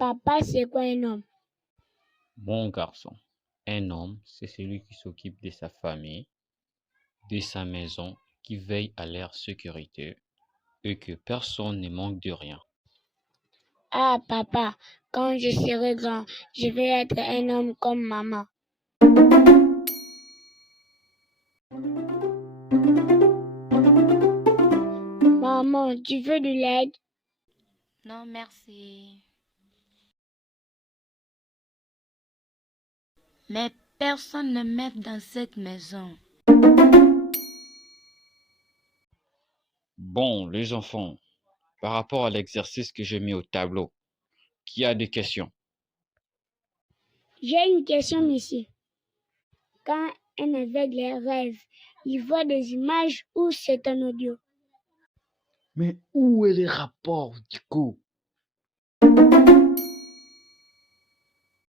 Papa, c'est quoi un homme? Mon garçon, un homme, c'est celui qui s'occupe de sa famille, de sa maison, qui veille à leur sécurité et que personne ne manque de rien. Ah, papa, quand je serai grand, je vais être un homme comme maman. Maman, tu veux de l'aide? Non, merci. Mais personne ne m'aide dans cette maison. Bon, les enfants, par rapport à l'exercice que j'ai mis au tableau, qui a des questions? J'ai une question, monsieur. Quand un aveugle rêve, il voit des images ou c'est un audio? Mais où est le rapport, Dico?